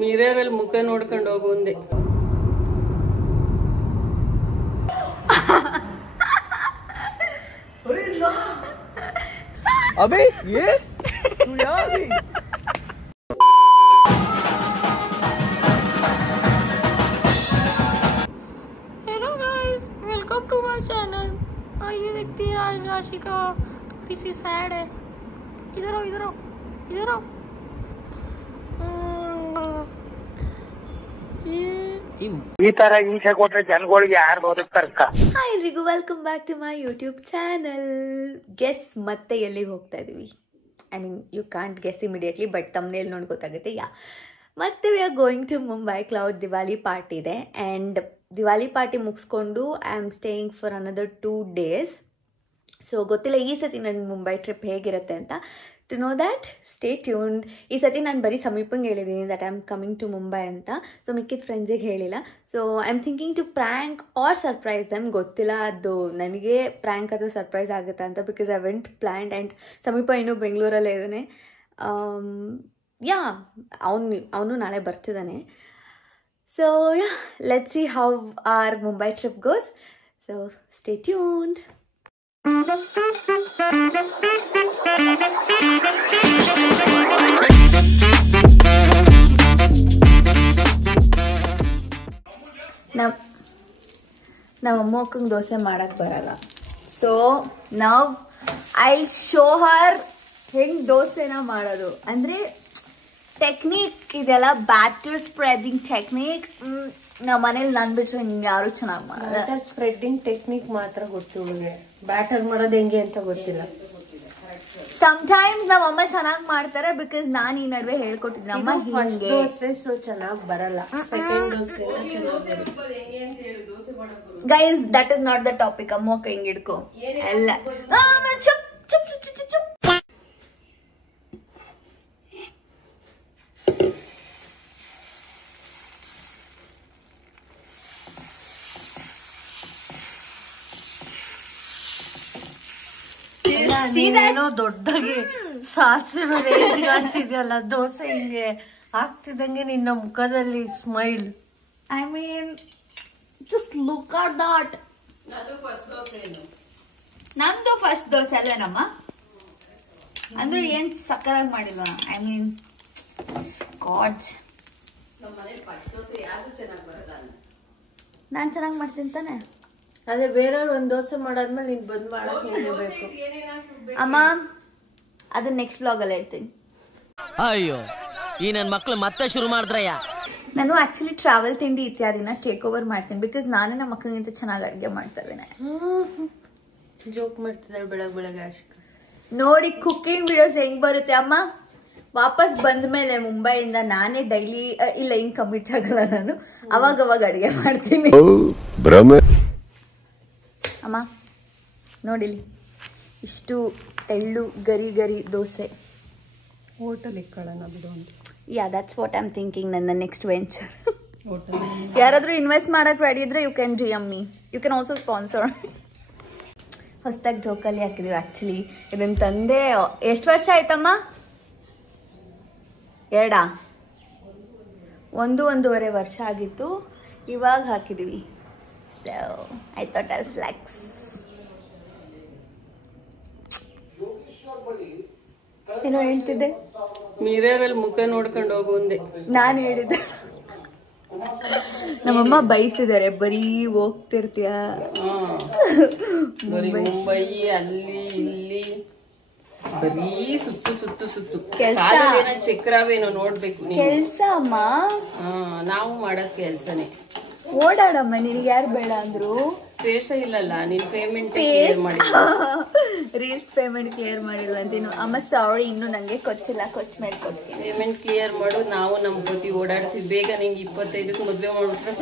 ಮಿರರಲ್ಲಿ ಮುಖ ನೋಡ್ಕೊಂಡು ಹೋಗು ಒಂದೇ. अबे ये तू यार hello guys, welcome to my channel. ये देखती है आज राशि का पीसी सैड है। इधर आओ इधर आओ इधर आओ। ಈ ತರ ಹಿಂಸೆ ಕೊಟ್ರೆ ಜನಗಳಿಗೆ ಯಾರು ಬದುಕ್ತಾರಕ್ಕ? ಹಾಯ್ ಎಲ್ರಿಗೂ, welcome back to my YouTube channel. Guess ಮತ್ತೆ ಎಲ್ಲಿಗೆ ಹೋಗ್ತಾ ಇದೀವಿ? I mean you can't guess immediately, but ತಮ್ಮನೇಲಿ ನೋಡಿ ಗೊತ್ತಾಗುತ್ತೆ. ಮತ್ತೆ we are going to Mumbai. Cloud Diwali party ಇದೆ ಆ್ಯಂಡ್ ದಿವಾಲಿ ಪಾರ್ಟಿ ಮುಗಿಸ್ಕೊಂಡು I am staying for another 2 days. So ಗೊತ್ತಿಲ್ಲ ಈ ಸತಿ ನನ್ನ ಮುಂಬೈ ಟ್ರಿಪ್ ಹೇಗಿರುತ್ತೆ ಅಂತ. To know that stay tuned. ಈ ಸತಿ ನಾನು ಬರೀ ಸಮೀಪಂಗೆ ಹೇಳಿದ್ದೀನಿ that I am coming to Mumbai ಅಂತ. ಸೊ ಮಿಕ್ಕಿದ ಫ್ರೆಂಡ್ಸಿಗೆ ಹೇಳಿಲ್ಲ. So I am thinking to prank or surprise them. ಗೊತ್ತಿಲ್ಲ ಅದು ನನಗೆ ಪ್ರ್ಯಾಂಕ್ ಅಥವಾ ಸರ್ಪ್ರೈಸ್ ಆಗುತ್ತಾ ಅಂತ, because I went planned and Sameep ಇನ್ನೂ ಬೆಂಗಳೂರಲ್ಲೇ ಇದ್ದಾನೆ. ಅವನು ನಾಳೆ ಬರ್ತಿದ್ದಾನೆ. So let's see how our Mumbai trip goes. So stay tuned. ನಮ್ಮ ಅಮ್ಮಕ್ಕಂಗೆ ದೋಸೆ ಮಾಡಕ್ಕೆ ಬರಲ್ಲ. ಸೊ ನಾವು ಐ ಶೋ ಹರ್ ಹೆಂಗೆ ದೋಸೆನ ಮಾಡೋದು ಅಂದರೆ ಟೆಕ್ನಿಕ್ ಇದೆಲ್ಲ, ಬ್ಯಾಟರ್ ಸ್ಪ್ರೆಡಿಂಗ್ ಟೆಕ್ನಿಕ್. ನಮ್ಮ ಮನೇಲಿ ನಾನು ಬಿಟ್ಟರೆ ಹಿಂಗೆ ಯಾರು ಚೆನ್ನಾಗಿ ಮಾಡಲ್ಲ. ಬ್ಯಾಟರ್ ಸ್ಪ್ರೆಡ್ಡಿಂಗ್ ಟೆಕ್ನಿಕ್ ಮಾತ್ರ ಗೊತ್ತು ನನಗೆ, ಬ್ಯಾಟರ್ ಮಾಡೋದು ಹೆಂಗೆ ಅಂತ ಗೊತ್ತಿಲ್ಲ. ಸಮ್ಟೈಮ್ಸ್ ನಮ್ಮ ಅಮ್ಮ ಚೆನ್ನಾಗಿ ಮಾಡ್ತಾರೆ, ಬಿಕಾಸ್ ನಾನು ಈ ನಡುವೆ ಹೇಳ್ಕೊಟ್ಟಿದ್ದೆ. ನಮ್ಮ ಹಿಂಗೆ ದೋಸೆ ಸೊ ಚೆನ್ನಾಗಿ ಬರಲ್ಲ, second dosa guys, that is not the topic. ಅಮ್ಮ ಹಿಂಗೆ ಹಿಡ್ಕೊ ಎಲ್ಲ. ಚುಪ್ ಚುಪ್ ಚುಪ್ ಚುಪ್ ಚುಪ್. ನೀನೇನೋ ದೊಡ್ಡದಾಗಿ ಸಾಸಿವೆ ರೇಜ್ಗಾಡ್ತಿದ್ಯಲ್ಲ, ದೋಸೆ ಹಿಂಗೆ ಆಗ್ತಿದ್ದಂಗೆ ನಿನ್ನ ಮುಖದಲ್ಲಿ smile. I mean just look at that. ನಂದು ಫಸ್ಟ್ ದೋಸೆ ಅಲ್ವೇನಮ್ಮ? ಅಂದ್ರೆ ಏನ್ ಸಕ್ಕದಾಗಿ ಮಾಡಿಲ್ವಾ? ಐ ಮೀನ್ ಗಾಡ್, ನಾನ್ ಚೆನ್ನಾಗಿ ಮಾಡ್ತೀನಿ ತಾನೆ. ಅದೇ ಬೇರೆಯವ್ರು ಒಂದ್ ದೋಸೆ ಮಾಡಾದ್ಮೇಲೆ ನೀನ್ ಬಂದ್ ಮಾಡಕ್ ನಿಲ್ಬೇಕು. ಅಮ್ಮ ಅದನ್ನ ನೆಕ್ಸ್ಟ್ ವ್ಲಾಗ್ ಅಲ್ಲಿ ಹೇಳ್ತೀನಿ. ಅಯ್ಯೋ, ಈ ನನ್ನ ಮಕ್ಳು ಮತ್ತೆ ಶುರು ಮಾಡಿದ್ರಯ್ಯ. ನಾನು ಆಕ್ಚುಲಿ ಟ್ರಾವೆಲ್ ತಿಂಡಿ ಇತ್ಯಾದಿನ ಟೇಕ್ ಓವರ್ ಮಾಡ್ತೀನಿ, ಬಿಕಾಸ್ ನಾನೇ ನಮ್ಮ ಮಕ್ಕಳಿಗಿಂತ ಚೆನ್ನಾಗಿ ಅಡುಗೆ ಮಾಡ್ತಾ ಇದ್ದೇನೆ. ಜೋಕ್ ಮಾಡ್ತಿದ್ದಾರೆ ಬೆಳಗ್ಗೆ ಅಷ್ಟೇ. ನೋಡಿ ಕುಕ್ಕಿಂಗ್ ವಿಡಿಯೋಸ್ ಹೆಂಗ್ ಬರುತ್ತೆ ಅಮ್ಮ. ವಾಪಸ್ ಬಂದ ಮೇಲೆ ಮುಂಬೈಯಿಂದ ನಾನೇ ಡೈಲಿ ಇಲ್ಲ ಹಿಂಗ್ ಕಮಿಟ್ ಆಗಲ್ಲ, ನಾನು ಅವಾಗ ಅಡುಗೆ ಮಾಡ್ತೀನಿ. ಅಮ್ಮ ನೋಡಿಲಿ, ಇಷ್ಟು ತೆಳ್ಳು ಗರಿ ಗರಿ ದೋಸೆ. ಹೋಟೆಲ್ ಇಕ್ಕೊಳ್ಳೋಣ ಬಿಡು ಅಂತ. That's what I am thinking. ನನ್ನ ನೆಕ್ಸ್ಟ್ ವೆಂಚರ್. ಯಾರಾದರೂ ಇನ್ವೆಸ್ಟ್ ಮಾಡಕ್ಕೆ ರೆಡಿ ಇದ್ರೆ you can DM me. You can also sponsor. ಹೊಸದಾಗಿ ಜೋಕಲ್ಲಿ ಹಾಕಿದೀವಿ. ಆ್ಯಕ್ಚುಲಿ ಇದನ್ನ ತಂದೆ ಎಷ್ಟು ವರ್ಷ ಆಯ್ತಮ್ಮ? 1.5 ವರ್ಷ ಆಗಿತ್ತು, ಇವಾಗ ಹಾಕಿದೀವಿ. So I thought I'll flex. ಏನೋ ಹೇಳ್ತಿದ್ದೆ? ಮಿರರಲ್ಲಿ ಮುಖ ನೋಡ್ಕೊಂಡು ಹೋಗು ಒಂದೇ. ನಾನು ಹೇಳಿದ್ದೆ. ನಮ್ಮಮ್ಮ ಬೈತಿದ್ದಾರೆ, ಬರೀ ಹೋಗ್ತಿರ್ತೀಯ ಬರೀ ಮುಂಬೈ ಅಲ್ಲಿ ಇಲ್ಲಿ, ಬರೀ ಸುತ್ತು ಚಕ್ರವೇನೋ ನೋಡ್ಬೇಕು. ಕೆಲ್ಸ ಅಮ್ಮ, ನಾವು ಮಾಡಕ್ ಕೆಲ್ಸನೇ. ಓಡಾಡಮ್ಮ, ನಿನಗೆ ಯಾರು ಬೇಡ ಅಂದ್ರು? ಪೇಶ ಇಲ್ಲಲ್ಲ, ನೀನ್ ಪೇಮೆಂಟ್ ರೀಲ್ಸ್ ಪೇಮೆಂಟ್ ಕ್ಲಿಯರ್ ಮಾಡಿಲ್ವ ಅಂತೀನು? ಅಮ್ಮ ಸಾರಿ, ಇನ್ನು ನಂಗೆ ಕೊಚ್ಚಿಲ್ಲ, ಕೊಚ್ಚ ಮೇಲೆ ಕೊಡ್ತೀನಿ. ಪೇಮೆಂಟ್ ಕ್ಲಿಯರ್ ಮಾಡು, ನಾವು ನಮ್ ಜೊತೆ ಓಡಾಡ್ತೀವಿ. ಬೇಗ ನಿಂಗೆ 25ಕ್ಕೆ ಮದ್ವೆ ಮಾಡ್ಬಿಟ್ರೆ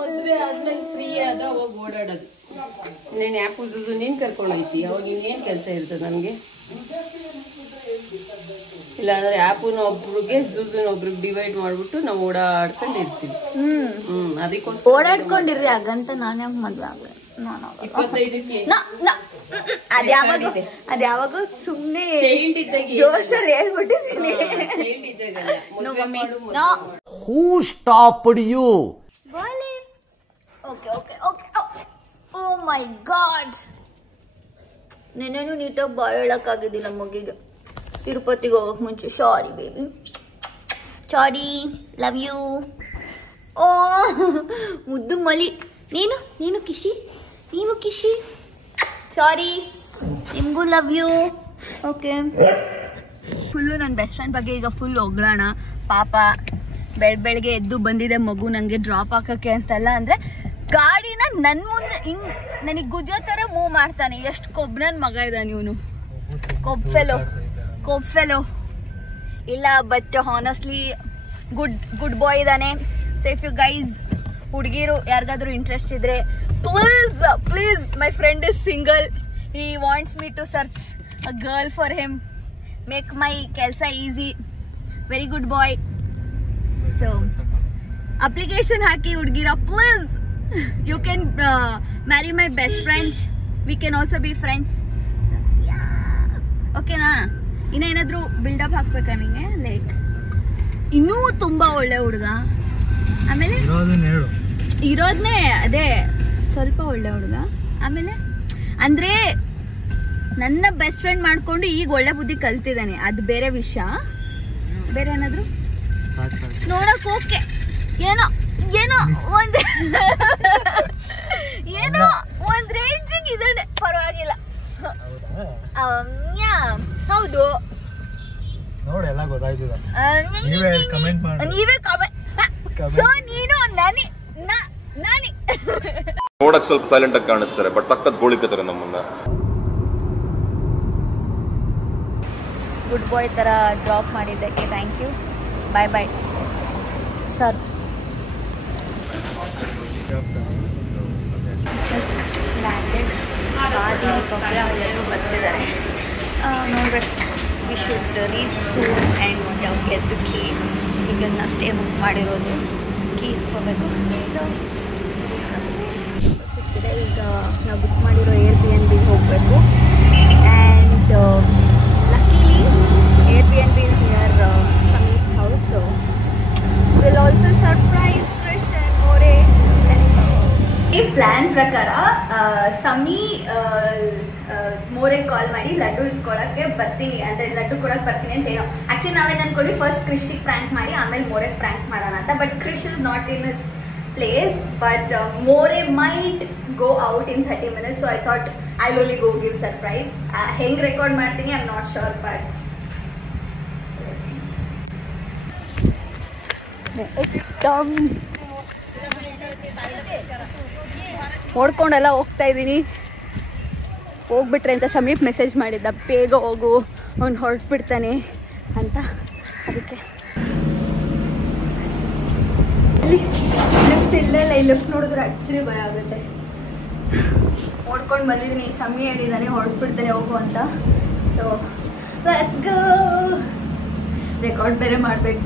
ಮದ್ವೆ ಆದ್ಮೇಲೆ ಫ್ರೀ ಆದ ಅವಾಗ ಓಡಾಡೋದು. ನೀನ್ ಯಾಕೆ ಉಜ್ಜುದು, ನೀನ್ ಕರ್ಕೊಂಡು ಹೋಯ್ತಿ, ಅವಾಗ ಇನ್ನೇನ್ ಕೆಲಸ ಇರ್ತದೆ ನನ್ಗೆ. ಇಲ್ಲಾಂದ್ರೆ ಆ್ಯಪುನ ಒಬ್ರಿಗೆ ಜೂಜುನ ಒಬ್ರಿಗೆ ಡಿವೈಡ್ ಮಾಡ್ಬಿಟ್ಟು ನಾವು ಓಡಾಡ್ಕೊಂಡು ಇರ್ತೀವಿ. ಅದಕ್ಕೋಸ್ಕರ ಓಡಾಡ್ಕೊಂಡಿರ್ರಿ, ಹಾಗಂತ ನಾನು ಯಾಕೆ ಮದ್ವೆ ಆಗ್ಲಿ? 25ಕ್ಕೆ ಅದ್ಯಾವಾಗ ಸುಮ್ನೆ ಚೈಲ್ಡ್ ಇದ್ದಾಗ ಜೋಶಲ್ಲಿ ಹೇಳ್ಬಿಟ್ಟಿದ್ದೀನಿ. ಚೈಲ್ಡ್ ಇದ್ದಾಗಲ್ಲ No, mummy. ಮದುವೆ No. Who stopped you? Oh my God, ನೆನ್ನೆನೂ ನೀಟಾಗಿ ಬಾಯ್ ಹೇಳಕ್ಕಾಗಿದ್ದಿಲ್ಲ ಮಗಿಗೆ ತಿರುಪತಿಗೆ ಹೋಗಕ್ ಮುಂಚೆ. Sorry baby, sorry, love you. Oh ಮುದ್ದು ಮಲಿ, ನೀನು ಕಿಶಿ, ಸಾರಿ, ನಿಮಗೂ ಲವ್ ಯು. ಓಕೆ, ಫುಲ್ಲು ನನ್ನ ಬೆಸ್ಟ್ ಫ್ರೆಂಡ್ ಬಗ್ಗೆ ಈಗ ಫುಲ್ ಹೊಗಳೋಣ. ಪಾಪ ಬೆಳಗ್ಗೆ ಎದ್ದು ಬಂದಿದೆ ಮಗು ನನಗೆ ಡ್ರಾಪ್ ಹಾಕೋಕ್ಕೆ ಅಂತಲ್ಲ, ಅಂದರೆ ಗಾಡಿನ ನನ್ನ ಮುಂದೆ ಹಿಂಗ್ ನನಗೆ ಗುದ್ಯೋ ಥರ ಮೂವ್ ಮಾಡ್ತಾನೆ. ಎಷ್ಟು ಕೊಬ್ಬನ ಮಗ ಇದ್ದಾನೆ ಇವನು, ಕೊಬ್ ಫೆಲೋ ಇಲ್ಲ, ಬಟ್ ಹಾನೆಸ್ಟ್ಲಿ ಗುಡ್ ಬಾಯ್ ಇದ್ದಾನೆ. ಸೊ ಇಫ್ ಯು ಗೈಸ್ ಹುಡುಗಿರು ಯಾರಿಗಾದ್ರೂ ಇಂಟ್ರೆಸ್ಟ್ ಇದ್ರೆ please my friend is single, he wants me to search a girl for him, make my ಕೆಲಸ easy, very good boy. So application ಹಾಕಿ ಹುಡುಗಿರ please, you can marry my best friend, we can also be friends. ಓಕೆನಾ? ಇನ್ನೇನಾದ್ರೂ build up ಹಾಕ್ಬೇಕಾ ನಿಂಗೆ? Like ಇನ್ನೂ ತುಂಬಾ ಒಳ್ಳೆ ಹುಡುಗ, ಆಮೇಲೆ ಇರೋದ್ನೇ ಅದೇ ಸ್ವಲ್ಪ ಒಳ್ಳೆ ಹುಡುಗ, ಆಮೇಲೆ ಅಂದ್ರೆ ನನ್ನ ಬೆಸ್ಟ್ ಫ್ರೆಂಡ್ ಮಾಡ್ಕೊಂಡು ಈಗ ಒಳ್ಳೆ ಬುದ್ಧಿ ಕಲ್ತಿದ್ದಾನೆ, ಅದು ಬೇರೆ ವಿಷಯ. ಬೇರೆ ಏನಾದ್ರು ನೋಡಕ್ ಓಕೆ, ಏನೋ ಒಂದ್ ರೇಂಜಿಗೆ ಇದ್ದಾನೆ, ಪರವಾಗಿಲ್ಲ. ಹೌದು, ನೋಡೆಲ್ಲ ಗೊತ್ತಾಯ್ತದ, ನೀವೇ ಕಮೆಂಟ್. ಸೊ ನೀನು ನಾನಿ ನೋಡಕ್ ಸ್ವಲ್ಪ ಸೈಲೆಂಟ್ ಆಗಿ ಕಾಣಿಸ್ತಾರೆ, ಬಟ್ ತಕ್ಕದ್ ಗೋಳಿಕತಾರೆ ನಮ್ಮನ್ನ. ಗುಡ್ ಬಾಯ್ ಥರ ಡ್ರಾಪ್ ಮಾಡಿದ್ದಕ್ಕೆ thank you. Bye sir. Just landed. ಬಾದಿ ಪಪ್ಪ ಎಲ್ಲರೂ ಬರ್ತಿದ್ದಾರೆ, ನೋಡ್ಬೇಕು. We should reach soon and get the key, because ನಾವು ಸ್ಟೇ ಬುಕ್ ಮಾಡಿರೋದು, ಕೀ ಇಸ್ಕೋಬೇಕು. ಸೊ ಸಿಕ್ಕಿದೆ. ಈಗ ನಾವು ಬುಕ್ ಮಾಡಿರೋ Airbnb ಹೋಗಬೇಕು. And luckily Airbnb is near Sameep's house, so we'll also surprise Krish and More. ಈ ಪ್ಲಾನ್ ಪ್ರಕಾರ ಸಮಿ ಮೋರೆಗೆ ಕಾಲ್ ಮಾಡಿ ಲಡ್ಡು ಇಸ್ಕೊಳಕ್ಕೆ ಬರ್ತೀನಿ, ಅಂದರೆ ಲಡ್ಡು ಕೊಡಕ್ಕೆ ಬರ್ತೀನಿ ಅಂತ ಏನೋ. ಆ್ಯಕ್ಚುಲಿ ನಾವೇನು ಅನ್ಕೊಂಡು ಫಸ್ಟ್ ಕ್ರಿಶಿಗೆ ಪ್ರ್ಯಾಂಕ್ ಮಾಡಿ ಆಮೇಲೆ ಮೋರೆಗೆ ಪ್ರ್ಯಾಂಕ್ ಮಾಡೋಣ ಅಂತ. But Krish is not in his place, but More might go out in 30 minutes, so I thought I'll only go give surprise. ಹೆಂಗೆ ರೆಕಾರ್ಡ್ ಮಾಡ್ತೀನಿ I'm not sure, but let's see. ಓಡ್ಕೊಂಡೆಲ್ಲ ಹೋಗ್ತಾ ಇದ್ದೀನಿ. ಹೋಗ್ಬಿಟ್ರೆ ಅಂತ ಸಮೀಪ್ ಮೆಸೇಜ್ ಮಾಡಿದ್ದ, ಬೇಗ ಹೋಗು ಅವ್ನು ಹೊರಟ್ಬಿಡ್ತಾನೆ ಅಂತ. ಅದಕ್ಕೆ ಲಿಫ್ಟ್ ಇಲ್ಲೇ ಇಲ್ಲ, ಈ ಲಿಫ್ಟ್ ನೋಡಿದ್ರೆ ಆ್ಯಕ್ಚುಲಿ ಭಯ ಆಗುತ್ತೆ. ಓಡ್ಕೊಂಡು ಬಂದಿದ್ದೀನಿ, ಸಮಯ ಹೇಳಿದ್ದಾನೆ ಹೊರಟ್ಬಿಡ್ತಾನೆ ಹೋಗು ಅಂತ. So let's go. ರೆಕಾರ್ಡ್ ಬೇರೆ ಮಾಡಬೇಕು.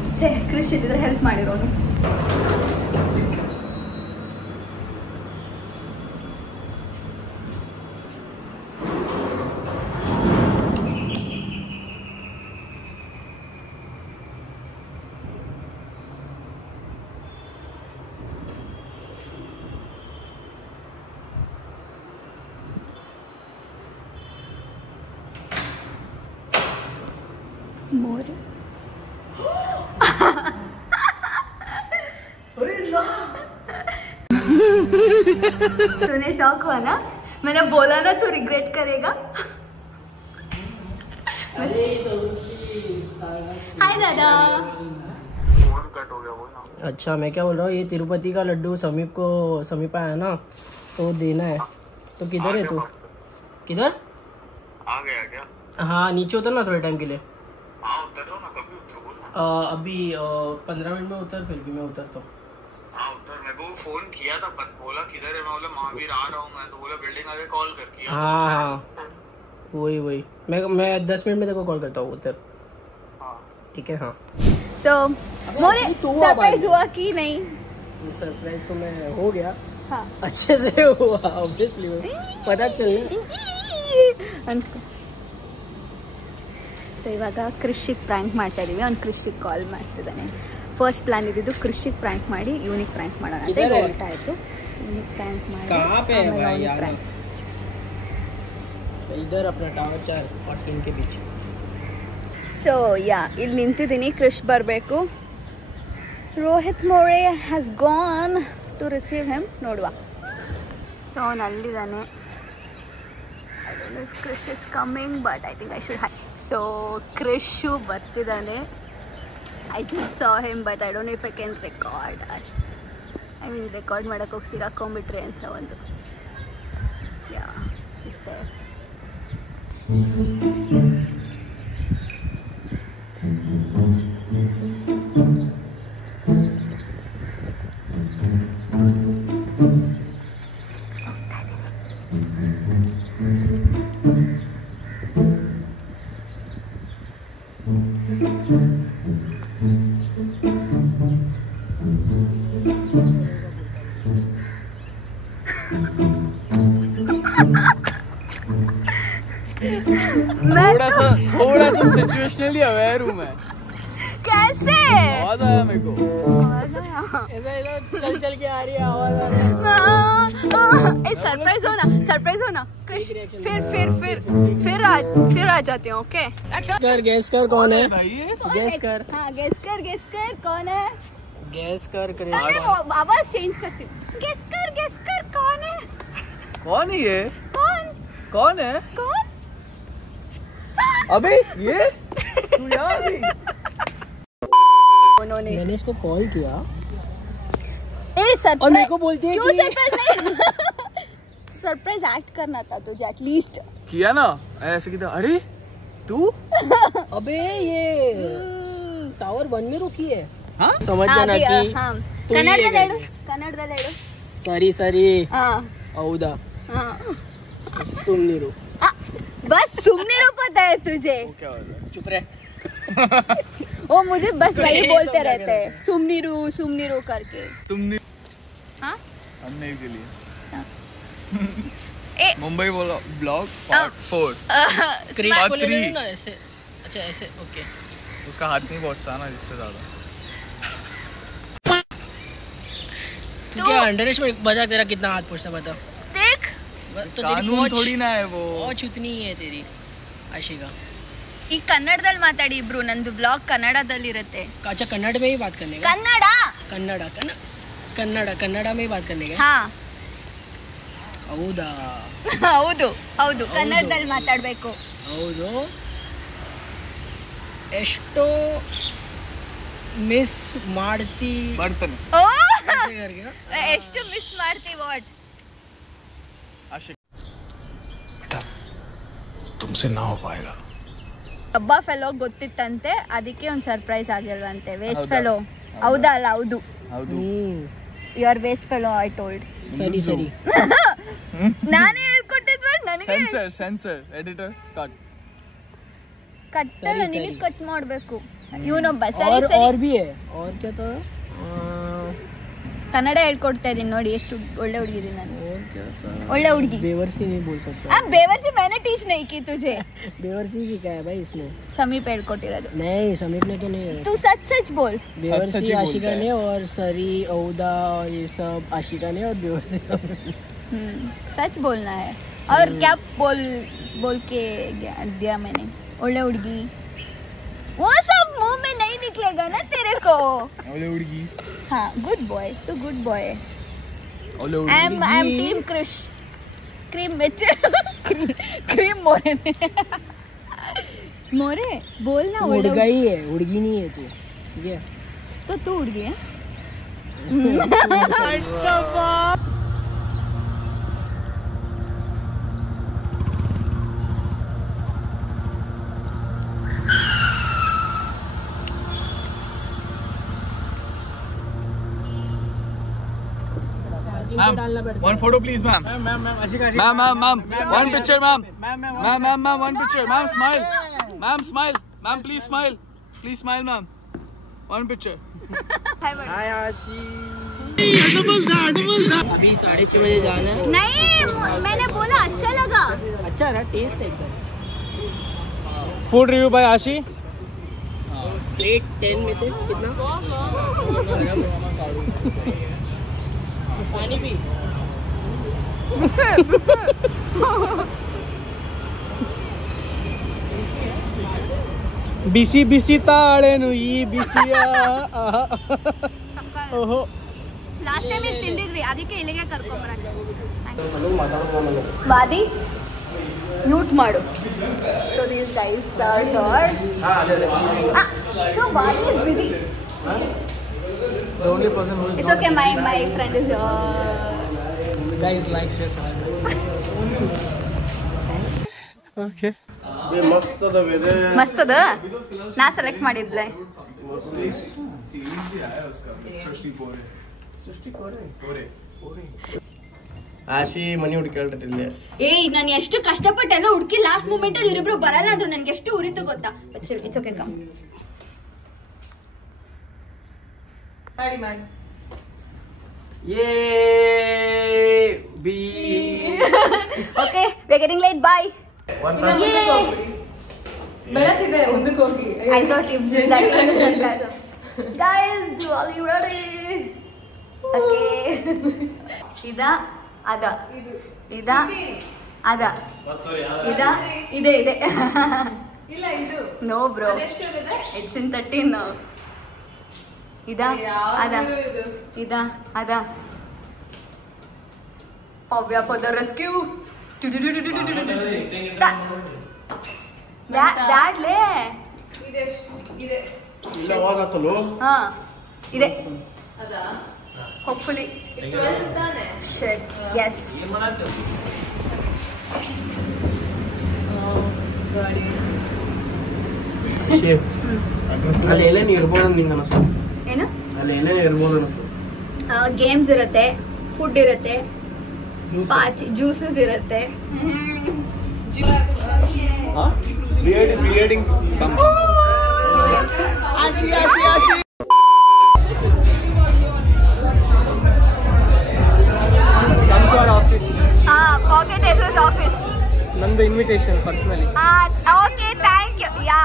ಕ್ರಿಶ್ ಇದ್ದಿದ್ರೆ ಹೆಲ್ಪ್ ಮಾಡಿರೋನು. More. तूने शौक हुआ ना, मैंने बोला ना तू रिग्रेट करेगा. हाय दादा. अच्छा, मैं क्या बोल रहा हूँ, ये तिरुपति का लड्डू समीप आया ना, तो देना है. तो किधर है तू? किधर आ गया क्या? हाँ, नीचे उतर ना थोड़े टाइम के लिए. हाँ उतर रहा हूँ ना, कभी उतर बोल. अभी 15 मिनट में उतर, फिर भी मैं उतरता हूँ. हाँ उतर. मेरे को फोन किया था, बोला किधर है, मैं बोला महावीर आ रहा हूँ मैं, तो बोला बिल्डिंग आके कॉल कर किया. हाँ वही मैं 10 मिनट में तेरे को कॉल करता हूँ, उतर. ठीक है. हाँ So मोरे सरप्राइज हुआ कि नहीं? सरप्राइज तो मैं हो गया. हाँ अच्छे से हुआ, ऑब्वियसली पता चल. ಅನ್ಕೊ. ಇವಾಗ ಕೃಷಿಗೆ ಪ್ರ್ಯಾಂಕ್ ಮಾಡ್ತಾ ಇದೀವಿ. ಅವ್ನು ಕೃಷಿಗೆ ಕಾಲ್ ಮಾಡ್ತಿದ್ದಾನೆ. ಫಸ್ಟ್ ಪ್ಲಾನ್ ಇದ್ದಿದ್ದು ಕೃಷಿಗೆ ಪ್ರ್ಯಾಂಕ್ ಮಾಡಿ ಯೂನಿಕ್ ಪ್ರ್ಯಾಂಕ್ ಮಾಡೋಣ ಅಂತ. ಈಗ ಹೊರಟ ಆಯಿತು. ಯೂನಿಕ್ ಪ್ರ್ಯಾಂಕ್ ಮಾಡಿ ಪ್ರ್ಯಾಂಕ್. इधर अपना टावर 4 और 3 के बीच. ಸೊ ಯಾ ಇಲ್ಲಿ ನಿಂತಿದ್ದೀನಿ. ಕೃಷ್ ಬರಬೇಕು. Rohit More has gone to receive him. ನೋಡುವ. ಸೊ ಅವನು ಅಲ್ಲಿದ್ದಾನೆ. I don't know if Krish is coming but I think I should hide. So Krish ಬರ್ತಿದ್ದಾನೆ. I just saw him but I don't know if I can record. I mean record ಮಾಡೋಕ್ಕೆ ಹೋಗಿ ಸಿಗಾಕೊಂಬಿಟ್ರೆ ಅಂತ ಒಂದು. ಯಾ ಇಷ್ಟೇ. थोड़ा सा सिचुएशनली अवेयर हूँ मैं. कैसे? आवाज आया मेरे को. ऐसा चल चल के आ रही है आवाज आ रही है. सरप्राइज हो ना कृष. फिर आ जाते हैं. ओके गैस कर कौन है. गैस कर. हाँ गैस कर कौन है. गैस कर अरे वो आवाज चेंज करती हूँ. गैस कर कौन है. कौन है ये? कौन है? कौन? अबे ये तू यार भी. उन्होंने मैंने इसको कॉल किया ए सरप्राइज. और मेरे को बोलती है क्यों कि सरप्राइज नहीं. सरप्राइज एक्ट करना था तुझे एटलीस्ट. किया ना ऐसे किया. अरे तू अबे ये टावर 1 में रुकी है. हाँ समझ जाना कि तू ही ಕನ್ನಡದಲ್ಲಿ ಹೇಳು. ಸರಿ ಹಾ ಹೌದಾ. ಹಾ ಸುಮ್ನಿರು. बस सुमनीरो पता है तुझे. क्या हो रहा है? चुप रहे. वो मुझे बस वही बोलते रहते हैं सुमनीरो करके. तुमने हाँ हमने के लिए ए मुंबई बोला ब्लॉग पार्ट 4. क्रीज बात को ले three. लो ना ऐसे. अच्छा ऐसे ओके. उसका हाथ नहीं पहुंचता ना जिससे ज्यादा. तू क्या अंडरएस्टिमेट बता. तेरा कितना हाथ पहुंचता बता. देख तो कानून थोड़ी ना है वो. पहुंच उतनी ही है तेरी आशिका. ಈ ಕನ್ನಡದಲ್ಲಿ ಮಾತಾಡಿ ಇಬ್ರು. ನಂದು ಬ್ಲಾಗ್ ಕನ್ನಡದಲ್ಲಿರುತ್ತೆ. अच्छा कन्नड़ में ही बात करने का. कन्नड़ में ही बात करने का. ಹಾ ಹೌದಾ. ಹೌದು ಕನ್ನಡದಲ್ಲಿ ಮಾತಾಡಬೇಕು. ಹೌದು. ಎಷ್ಟೋ ಮಿಸ್ ಮಾಡ್ತಿ ಬರ್ತಾನೆ. ಓ ऐसे करके ना. ಎಷ್ಟು ಮಿಸ್ ಮಾಡ್ತೀವಿ. ವಾಟ್ तुमसे ना हो पाएगा. ಹಬ್ಬ ಫೆಲೋ ಗೊತ್ತಿತ್ತಂತೆ. ಅದಕ್ಕೆ ಒಂದು ಸರ್ಪ್ರೈಸ್ ಆಗಿಲ್ವಂತೆ. Waste fellow. ಹೌದಾ ಅಲ್ಲ ಹೌದು. You are waste fellow I told. ಸರಿ ನಾನೇ ಹೇಳ್ಕೊಟ್ಟಿದ್ವ ನನಗೆ. सेंसर एडिटर कट ನಿನಗೆ ಕಟ್ ಮಾಡಬೇಕು. ಇವನೊಬ್ಬ. और भी है. और क्या था. ಕನ್ನಡ ಹೇಳ್ಕೊಡ್ತಾ ಇದೀನಿ ನೋಡಿ. ಎಷ್ಟು ಒಳ್ಳೆ ಹುಡುಗಿ ಇದೀನಿ ನಾನು. और क्या था. ಒಳ್ಳೆ ಹುಡುಗಿ. बेवरसी नहीं बोल सकता. बेवरसी मैंने टीच नहीं की तुझे. बेवरसी सिखाया भाई इसने. समीप ಹೇಳ್ಕೊಟ್ಟಿರೋದು. नहीं समीप ने तो नहीं. तू सच बोल. बेवरसी आशिका ने और सरी औदा ये सब आशिका ने और बेवरसी सच बोलना है. और क्या बोल के दिया मैंने. ಒಳ್ಳೆ ಹುಡುಗಿ. वो सब मुंह में नहीं निकलेगा ना तेरे को. ओले उड़गी. हाँ गुड बॉय. तू गुड बॉय है. ओले आई एम टीम कृष. क्रीम क्रीम मोरे बोलना. उड़गा ही है. उड़गी नहीं है तू. ठीक है तो तू उड़ गई है. Ma'am one photo please ma'am. Ma'am one picture ma'am. Ma'am one picture. Ma'am smile. Ma'am please smile ma'am. One picture. Hi Ashi. अभी 6:30 बजे जाना है। नहीं, मैंने बोला अच्छा लगा। अच्छा ना, टेस्ट है एकदम। फूड रिव्यू बाय आशी। रेट 10 में से कितना? पानी पी। ಬಿಸಿ ಬಿಸಿ ತಾಳೆನು ಈ ಬಿಸಿಯ ಓಹೋ ಲಾಸ್ಟ್ ಟೈಮ್ ಇಲ್ಲಿ ತಿಂದಿದ್ವಿ, ಅದಕ್ಕೆ ಇಲ್ಲಿಗೆ ಕರ್ಕೊಂಬರಕ್ಕೆ. ಬಾದಿ ಮ್ಯೂಟ್ ಮಾಡು. So these guys are not. So ಬಾದಿ is busy. The only person who is It's okay, my friend is here. Guys, like, share, subscribe. Okay. ಮಸ್ತ್ ಅದ. ನಾ ಸೆಲೆಕ್ಟ್ ಮಾಡಿದ್ಲೆ. ಆಶಿ ಮನಿ ಹುಡುಕಾಳ್ತಿಲ್ಲ. ಏಯ್, ನಾನು ಎಷ್ಟು ಕಷ್ಟಪಟ್ಟೆಲ್ಲ ಹುಡುಕಿ ಲಾಸ್ಟ್ ಮೂಮೆಂಟ್ ಅಲ್ಲಿ ಇವರಿಬ್ರು ಬರಲ್ಲ ಅಂದ್ರು ನನಗೆ ಎಷ್ಟು ಉರಿತು ಗೊತ್ತಾ. It's okay, come. Yay! B. Okay, we're getting late. Bye. ಬೆಳಕಿದೆ ಮುಂದಕ್ಕೆ ಹೋಗಿ. I thought if that was sarcasm. Guys, do all you ready? Okay. Ida, ada. Ida, ada. Ida, ide. ಇಲ್ಲ ಇದು. No bro. It's in 13 now. Ida, ada. Ida, ada. Pavya for the rescue. That le. ಇದೆ. ಇಲ್ಲ ಹೋಗತ್ತಲು. ಹಾ, ಇದೆ. ಅದಾ? Hopefully. 12 ತಾನೆ. Shit. Yes. ಅಲ್ಲಿ ಏನೇನು ಇರ್ಬೋದು ನಿಂಗೆ ಅನಿಸ್ತು? ಏನು? ಅಲ್ಲಿ ಏನೇನು ಇರ್ಬೋದು ಅನಿಸ್ತು? ಗೇಮ್ಸ್ ಇರುತ್ತೆ, ಫುಡ್ ಇರುತ್ತೆ, ಪಾರ್ಟಿ, ಜ್ಯೂಸಸ್ ಇರುತ್ತೆ. Pocket S office. ನಂದು invitation personally. Okay, thank you. Yeah,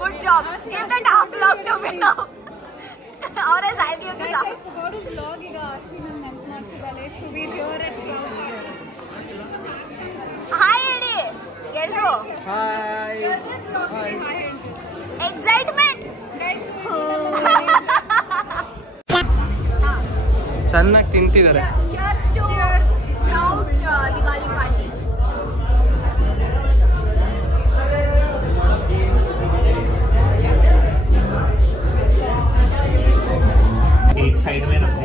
good job. Give that half log to me now. Or else I'll give this up. I forgot to vlog ಈಗ ಆಶಿ ನನ್ನ ನೆನಪು ಮಾಡಿಸಿದಾಳೆ. So we're here at hi ಹೇಳಿ ಎಲ್ರು. Hi. Excitement. ಚೆನ್ನಾಗಿ ತಿಂತಿದ್ದಾರೆ. Cheers to Trout Diwali party. एक side में रखो.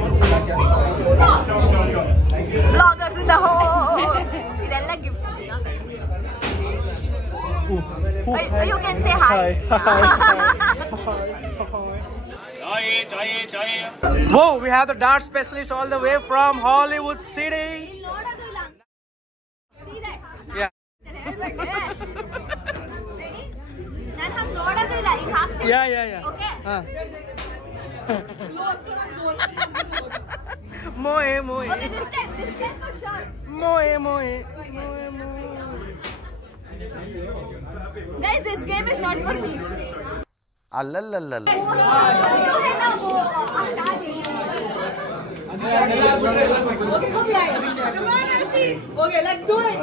Vloggers in the hole. ಇದೆಲ್ಲ gifts. You can say hi. Whoa, we have the dart specialist all the way from Hollywood City. See that? Yeah. ನಾನು ಹಂಗೆ ನೋಡೋದು ಇಲ್ಲ, ಈಗ ಹಾಕ್ತೀನಿ. Yeah. Okay? ಹಾ. Moe. Okay, this time for sure. Moe. Guys, this game is not for me. Allallalla. Come on, Ashi. Okay, let's do it.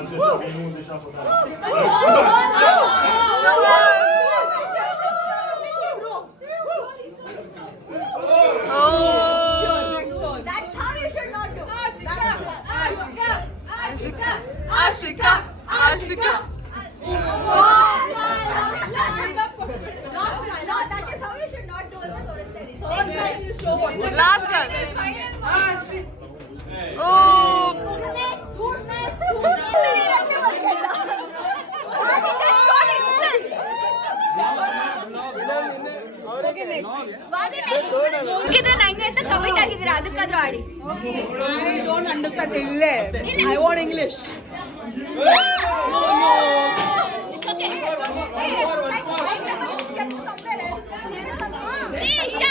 That's how you should not do. Ashika. No, that is how you should not do it. Last one. Oh. Who's next? ನಂಗೆ ಅಂತ comment ಆಗಿದ್ದೀರಾ, ಅದಕ್ಕಾದ್ರೂ ಆಡಿ. I don't understand ಇಲ್ಲೇ. I want English. It's okay. Risha.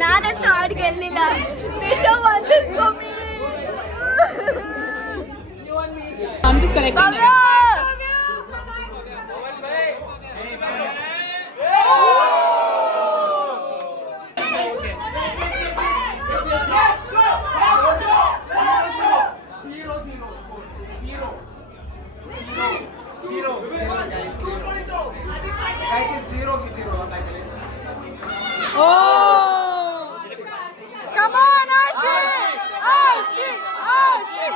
ನಾನಂತೂ ಹಾಡ್ ಗೆಲ್ಲಿಲ್ಲ. Nisha won this for me. I'm just collecting them. Come on, Ashik! Ashik! Ashik!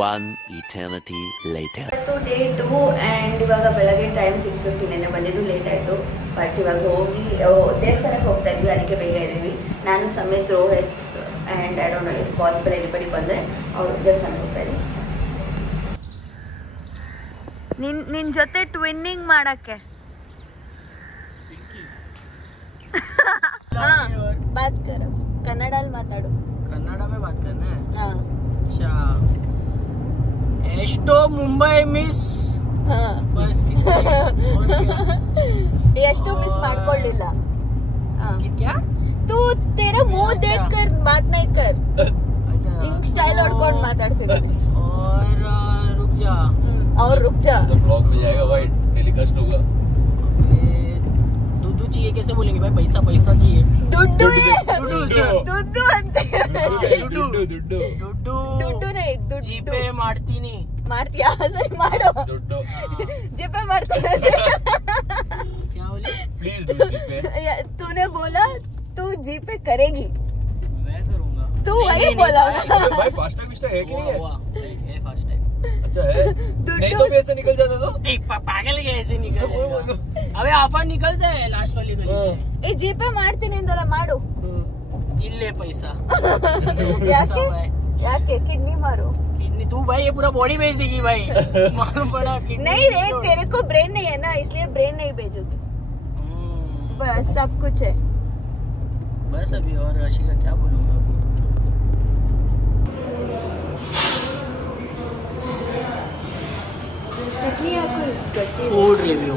One eternity later. Day 2 and ಇವಾಗ ಬೆಳಗ್ಗೆ time 6:50 ನೆನ್ನೆ ಬಂದಿದ್ದು ಲೇಟ್ ಆಯಿತು. ಬಟ್ ಇವಾಗ ಹೋಗಿ ದೇವಸ್ಥಾನಕ್ಕೆ ಹೋಗ್ತಾ ಇದ್ವಿ, ಅದಕ್ಕೆ ಬೇಗ ಇದ್ದೀವಿ. ನಾನು ಸಮೇತ್ Rohit and I don't know if possible anybody ಬಂದರೆ ಅವ್ರು ದೇವಸ್ಥಾನಕ್ಕೆ ಹೋಗ್ತಾ ಇದ್ದೀವಿ. ನಿನ್ನ ಜೊತೆ ಟ್ವಿನ್ನಿಂಗ್ ಮಾಡೋಕ್ಕೆ बात कर कन्नड़ में माताडू कन्नड़ में बात करना है. हाँ अच्छा एस्टो मुंबई मिस हाँ बस ಎಷ್ಟು ಮಿಸ್ ಮಾಡ್ಕೊಳ್ಳಿಲ್ಲ. क्या तू तेरा मुंह देख कर बात नहीं कर. इंग स्टाइल ಹೊಡ್ಕೊಂಡು ಮಾತಾಡ್ತಿದ್ದೀನಿ. और रुक जा ब्लॉग में जाएगा भाई, टेलीकास्ट होगा. दुद्धू चाहिए कैसे बोलेंगे भाई? पैसा पैसा चाहिए. दुड्डू दुड्डू अंते ದುಡ್ಡು ದುಡ್ಡು नहीं दुड्डू जीपे ಮಾಡ್ತೀನಿ. ಮಾಡ್ತೀಯಾ? ಸರಿ ಮಾಡು. ದುಡ್ಡು जीपे ಮಾಡ್ತೀನಿ. क्या बोले? प्लीज डू जीपे. तूने बोला तू जीपे करेगी. मैं करूंगा. तू वही बोला ना. भाई फास्टैग विस्टैग है कि नहीं है? फास्टैग अच्छा है. नहीं तो भी ऐसे निकल जाता तो पागल के ऐसे निकल जाएगा. अबे आफर निकलता है लास्ट वाली गली से. ए जीपे ಮಾಡ್ತೀನಿ ಅಂದಲ್ಲ ಮಾಡು. इल्ले पैसा याके किडनी मारो. किडनी तू भाई ये पूरा बॉडी बेच देगी भाई. मालूम पड़ा किडनी नहीं रे, तेरे को ब्रेन नहीं है ना, इसलिए ब्रेन नहीं भेजोगी. बस सब कुछ है. बस अभी और राशि का क्या बोलूंगा. Food review.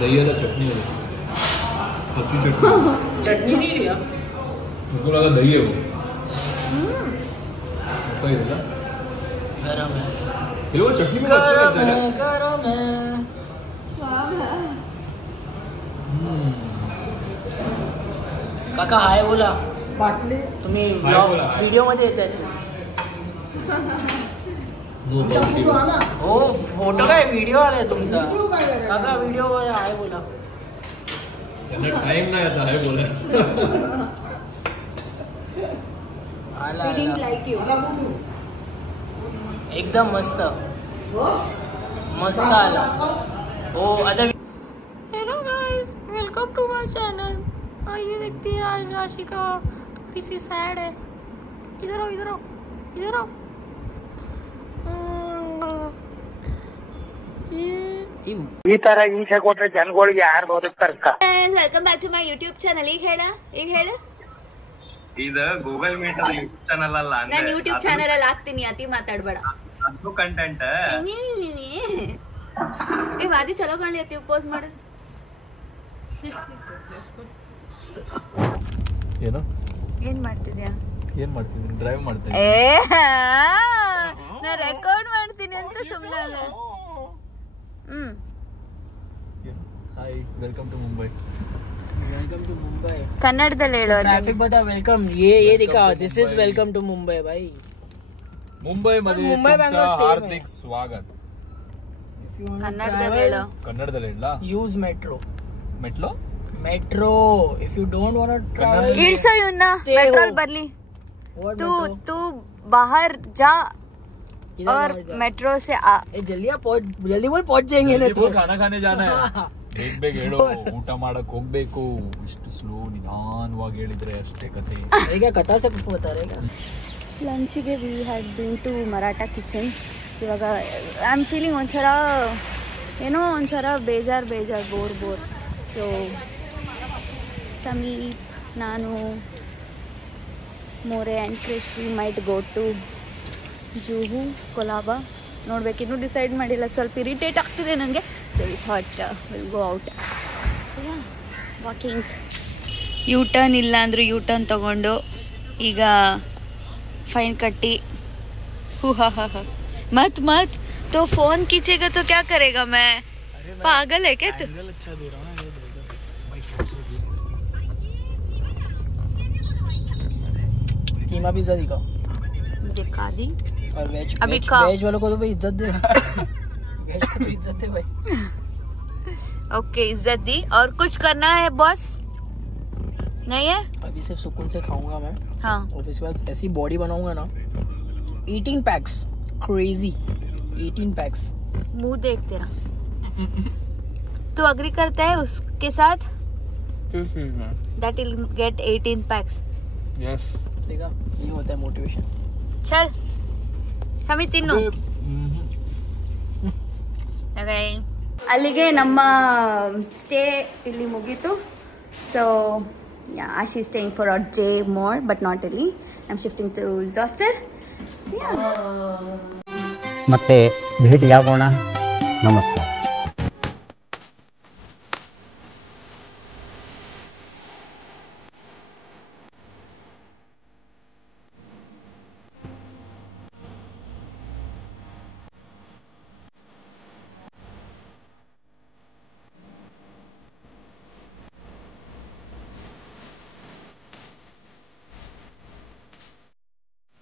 दही वाला चटनी है, हसी चटनी. चटनी नहीं लिया, उसको लगा दही है वो. ऐसा ही था. गरम है. ये वो चटनी में अच्छा लगता है. गरम है. काका हाय बोला. बाटली तुम्ही हाय बोला, हाय. व्हिडिओ मध्ये येत आहेत. हो फोटो काय व्हिडिओ आलाय तुमचा. काका व्हिडिओ वर हाय बोला. टाइम नाही आता आहे बोला. आला We didn't like you. एकदम मस्त मस्त आला. ओ अच्छा. Hello guys, welcome to my channel. ये देखती है आज राशि का थोड़ी सी सैड है. इधर आओ इधर आओ इधर आओ. ಈ ತರ ಹಿಂಸೆ ಕೊಟ್ರೆ ಜನಗಳಿಗೆ ಯಾರು ಬದುಕ್ತಾರಕ್ಕ. Welcome back to my YouTube channel. ಈಗ ಹೇಳು ಇದು ಗೂಗಲ್ ಮೀಟ್ ಯೂಟ್ಯೂಬ್ ಚಾನಲ್ ಅಲ್ಲ, ನಾನು ಯೂಟ್ಯೂಬ್ ಚಾನಲ್ ಅಲ್ಲಿ ಹಾಕ್ತೀನಿ, ಅತಿ ಮಾತಾಡ್ಬೇಡ. ಅದು ಕಂಟೆಂಟ್. ಏ ವಾದಿ ಚಲೋ ಕಾಣಲಿ, ಅತಿ ಪೋಸ್ ಮಾಡು. ಏನು ಏನ್ ಮಾಡ್ತಿದ್ಯಾ? ಏನ್ ಮಾಡ್ತಿದ್ದೀನಿ? ಡ್ರೈವ್ ಮಾಡ್ತೀನಿ. ನಾ ರೆಕಾರ್ಡ್ ಮಾಡ್ತೀನಿ ಅಂತ ಸುಮ್ಮನೆ ಅಲ್ಲ. Hi, welcome to Mumbai. Welcome to Mumbai. ಕನ್ನಡದಲ್ಲಿ ಹೇಳೋ. ट्रैफिक बता. वेलकम ये दिखा, this is welcome to Mumbai भाई. मुंबई मध्ये तुमचं हार्दिक स्वागत. ಕನ್ನಡದಲ್ಲಿ ಹೇಳೋ. ಕನ್ನಡದಲ್ಲಿ ಹೇಳಲ್ಲ. Use metro. Metro metro if you don't want to travel ಇಳ್ಸೋ ಇವನ್ನ ಮೆಟ್ರೋಲ್ ಬರ್ಲಿ तू बाहर जा और मेट्रो से आ जल्दी बोल पहुंच जाएंगे ना तू खाना खाने जाना है ಬೇಗ ಹೇಳು ಊಟ ಮಾಡಕ್ ಹೋಗ್ಬೇಕು ಇಷ್ಟು ಸ್ಲೋ ನಿಧಾನವಾಗಿ ಹೇಳಿದ್ರೆ ಅಷ್ಟೇ ಕತೆ ಈಗ ಕಥಾ ಸಕ್ ಪೋತಾ ರೇಗ ಲಂಚಿಗೆ we had been to Maratha kitchen ಇವಾಗ ಐ ಆಮ್ ಫೀಲಿಂಗ್ ಒಂಥರ ಏನೋ ಒಂಥರ ಬೇಜಾರು ಬೋರ್ ಸೊ ಸಮೀಪ್ ನಾನು More and Krish we might go to Juhu Colaba ನೋಡ್ಬೇಕಿನ್ನೂ ಡಿಸೈಡ್ ಮಾಡಿಲ್ಲ ಸ್ವಲ್ಪ ಇರಿಟೇಟ್ ಆಗ್ತಿದೆ ನನಗೆ so we thought will go out so yeah walking U turn ಇಲ್ಲ ಅಂದರೂ ಯೂ ಟರ್ನ್ ತೊಗೊಂಡು ಈಗ ಫೈನ್ ಕಟ್ಟಿ मत तो फोन खींचेगा तो क्या करेगा मैं पागल है क्या तू कीमा पिज़्ज़ा दिखा दी और वेज अभी वेज वालों को तो भाई इज्जत दे वेज को तो इज्जत दे भाई ओके इज्जत दी और कुछ करना है बॉस नहीं है अभी सिर्फ सुकून से खाऊंगा मैं हाँ और उसके बाद ऐसी बॉडी बनाऊंगा ना 18 पैक्स क्रेजी 18 पैक्स मुंह देख तेरा तू अग्री करता है उसके साथ that will get 18 PACS yes देखा ये होता है मोटिवेशन चल हमें तीनों ಅಲ್ಲಿಗೆ ನಮ್ಮ ಸ್ಟೇ ಇಲ್ಲಿ ಮುಗೀತು so yeah Ashi staying for a day more but not ಇಲ್ಲಿ I am shifting to hostel ಮತ್ತೆ ಭೇಟಿಯಾಗೋಣ ನಮಸ್ಕಾರ.